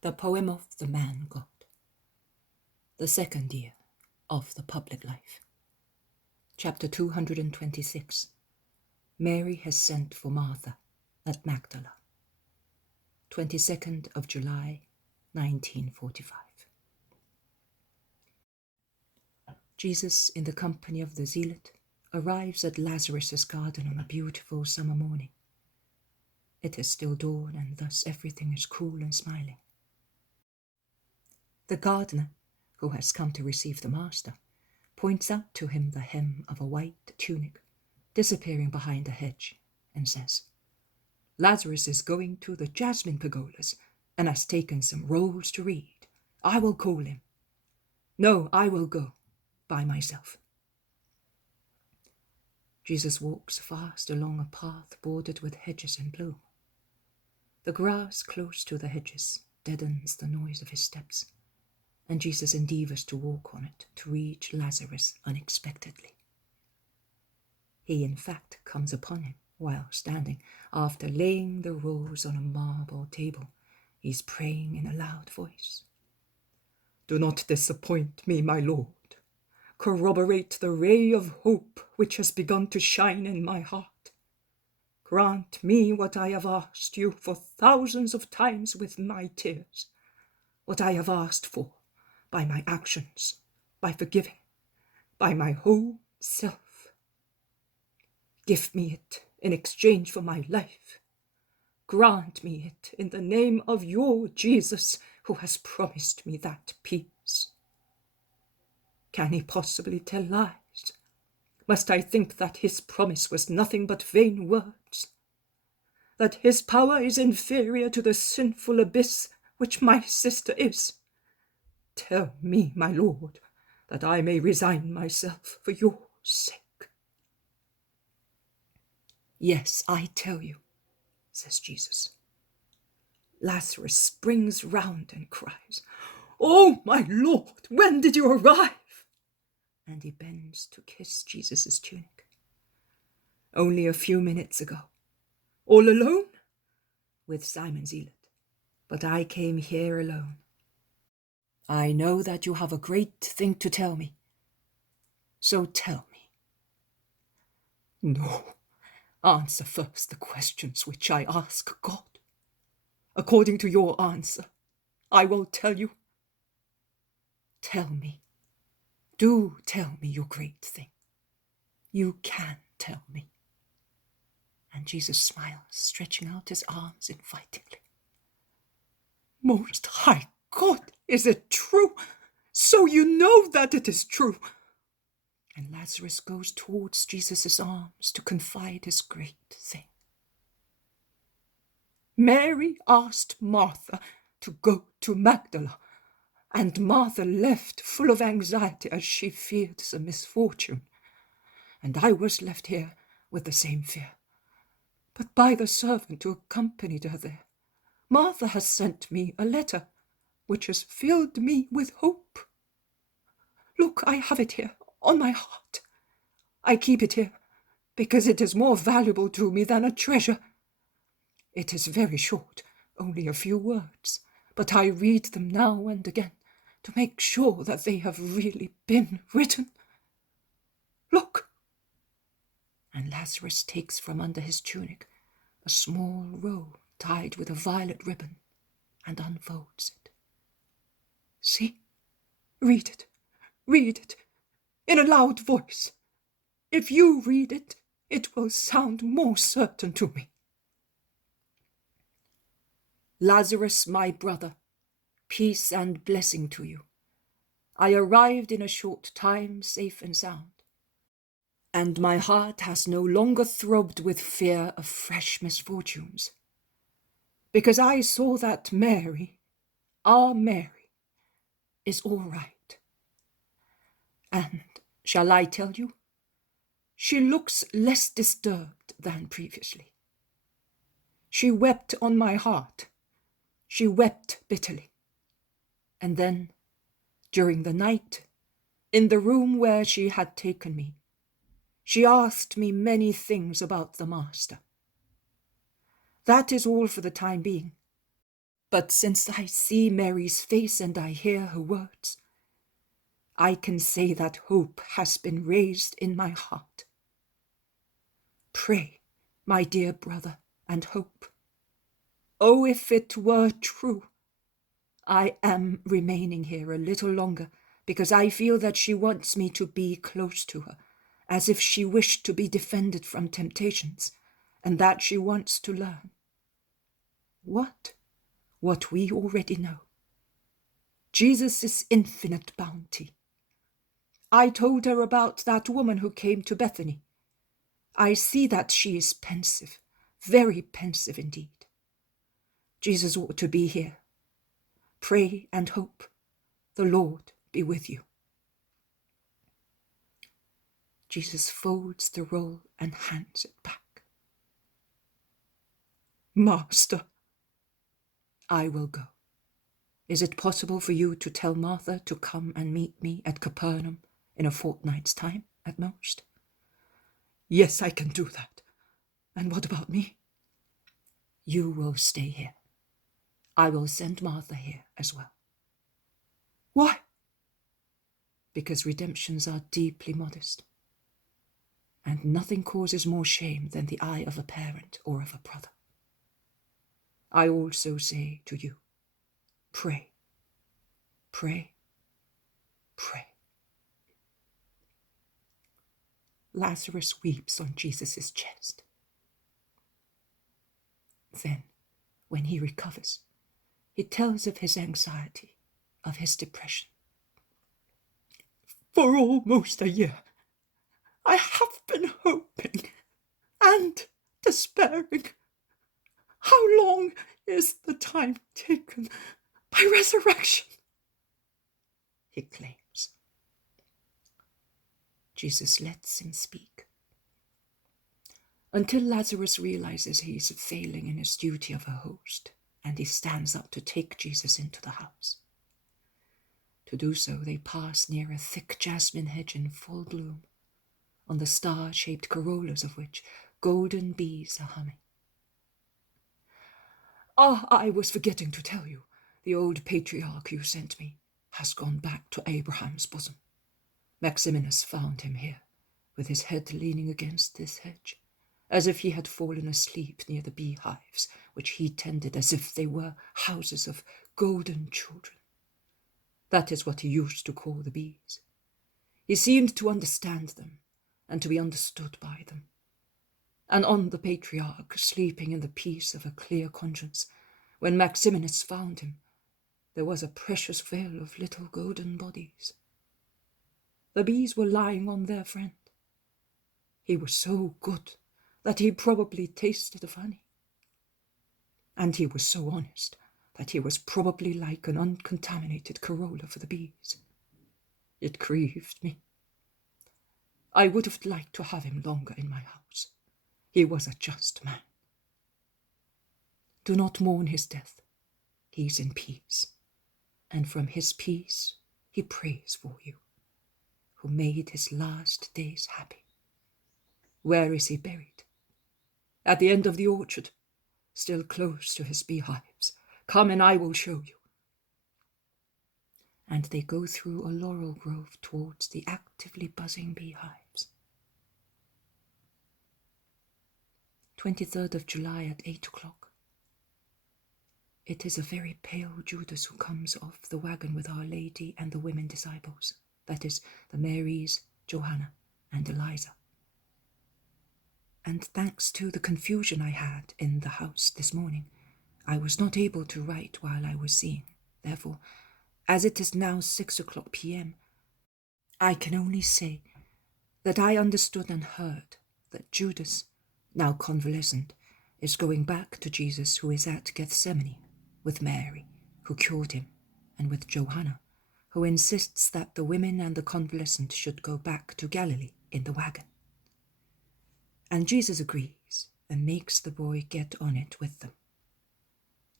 The poem of the man-God. The second year of the public life. Chapter 226. Mary has sent for Martha at Magdala. 22nd of July, 1945. Jesus, in the company of the zealot, arrives at Lazarus's garden on a beautiful summer morning. It is still dawn, and thus everything is cool and smiling. The gardener, who has come to receive the master, points out to him the hem of a white tunic disappearing behind a hedge, and says, "Lazarus is going to the jasmine pergolas and has taken some rolls to read. I will call him. No, I will go by myself." Jesus walks fast along a path bordered with hedges in bloom. The grass close to the hedges deadens the noise of his steps, and Jesus endeavors to walk on it to reach Lazarus unexpectedly. He, in fact, comes upon him while standing, after laying the rolls on a marble table. He's praying in a loud voice. "Do not disappoint me, my Lord. Corroborate the ray of hope which has begun to shine in my heart. Grant me what I have asked you for thousands of times with my tears, what I have asked for by my actions, by forgiving, by my whole self. Give me it in exchange for my life. Grant me it in the name of your Jesus, who has promised me that peace." Can he possibly tell lies? Must I think that his promise was nothing but vain words? That his power is inferior to the sinful abyss which my sister is? Tell me, my Lord, that I may resign myself for your sake. "Yes, I tell you," says Jesus. Lazarus springs round and cries, "Oh, my Lord, when did you arrive?" And he bends to kiss Jesus' tunic. "Only a few minutes ago." "All alone?" "With Simon Zealot. But I came here alone." "I know that you have a great thing to tell me. So tell me." "No, answer first the questions which I ask God. According to your answer, I will tell you." "Tell me. Do tell me your great thing. You can tell me." And Jesus smiles, stretching out his arms invitingly. "Most High God, is it true? So you know that it is true." And Lazarus goes towards Jesus' arms to confide his great thing. "Mary asked Martha to go to Magdala, and Martha left full of anxiety as she feared some misfortune. And I was left here with the same fear. But by the servant who accompanied her there, Martha has sent me a letter which has filled me with hope. Look, I have it here on my heart. I keep it here because it is more valuable to me than a treasure. It is very short, only a few words, but I read them now and again to make sure that they have really been written. Look." And Lazarus takes from under his tunic a small roll tied with a violet ribbon and unfolds it. "See, read it, in a loud voice. If you read it, it will sound more certain to me. Lazarus, my brother, peace and blessing to you. I arrived in a short time, safe and sound, and my heart has no longer throbbed with fear of fresh misfortunes, because I saw that Mary, our Mary, is all right. And shall I tell you? She looks less disturbed than previously. She wept on my heart. She wept bitterly. And then, during the night, in the room where she had taken me, she asked me many things about the Master. That is all for the time being. But since I see Mary's face and I hear her words, I can say that hope has been raised in my heart. Pray, my dear brother, and hope. Oh, if it were true! I am remaining here a little longer because I feel that she wants me to be close to her, as if she wished to be defended from temptations, and that she wants to learn. What? What we already know. Jesus' infinite bounty. I told her about that woman who came to Bethany. I see that she is pensive, very pensive indeed. Jesus ought to be here. Pray and hope. The Lord be with you. Jesus folds the roll and hands it back. Master, I will go. Is it possible for you to tell Martha to come and meet me at Capernaum in a fortnight's time at most? Yes, I can do that. And what about me? You will stay here. I will send Martha here as well. Why? Because redemptions are deeply modest, and nothing causes more shame than the eye of a parent or of a brother. I also say to you, pray, pray, pray. Lazarus weeps on Jesus' chest. Then, when he recovers, he tells of his anxiety, of his depression. For almost a year, I have been hoping and despairing. How long is the time taken by resurrection? He claims. Jesus lets him speak, until Lazarus realizes he is failing in his duty of a host, and he stands up to take Jesus into the house. To do so, they pass near a thick jasmine hedge in full bloom, on the star-shaped corollas of which golden bees are humming. I was forgetting to tell you, the old patriarch you sent me has gone back to Abraham's bosom. Maximinus found him here, with his head leaning against this hedge, as if he had fallen asleep near the beehives, which he tended as if they were houses of golden children. That is what he used to call the bees. He seemed to understand them, and to be understood by them. And on the patriarch, sleeping in the peace of a clear conscience, when Maximinus found him, there was a precious veil of little golden bodies. The bees were lying on their friend. He was so good that he probably tasted of honey. And he was so honest that he was probably like an uncontaminated corolla for the bees. It grieved me. I would have liked to have him longer in my house. He was a just man. Do not mourn his death. He is in peace, and from his peace he prays for you, who made his last days happy. Where is he buried? At the end of the orchard, still close to his beehives. Come and I will show you. And they go through a laurel grove towards the actively buzzing beehives. 23rd of July at 8 o'clock. It is a very pale Judas who comes off the wagon with Our Lady and the women disciples, that is, the Marys, Johanna, and Eliza. And thanks to the confusion I had in the house this morning, I was not able to write while I was seeing. Therefore, as it is now 6 o'clock p.m., I can only say that I understood and heard that Judas, now convalescent, is going back to Jesus, who is at Gethsemane, with Mary, who cured him, and with Johanna, who insists that the women and the convalescent should go back to Galilee in the wagon. And Jesus agrees and makes the boy get on it with them.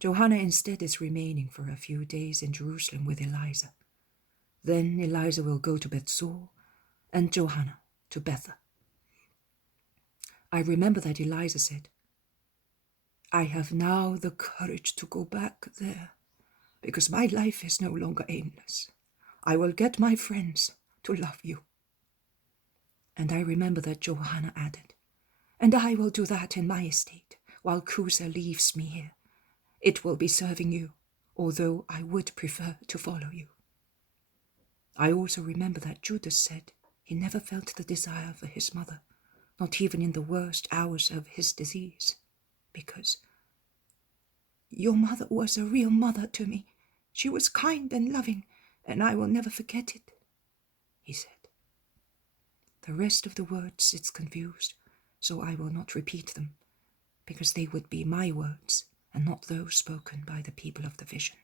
Johanna instead is remaining for a few days in Jerusalem with Eliza. Then Eliza will go to Bethsur, and Johanna to Betha. I remember that Eliza said, I have now the courage to go back there, because my life is no longer aimless. I will get my friends to love you. And I remember that Johanna added, and I will do that in my estate, while Cusa leaves me here. It will be serving you, although I would prefer to follow you. I also remember that Judas said he never felt the desire for his mother, not even in the worst hours of his disease, because your mother was a real mother to me. She was kind and loving, and I will never forget it, he said. The rest of the words it's confused, so I will not repeat them, because they would be my words and not those spoken by the people of the vision.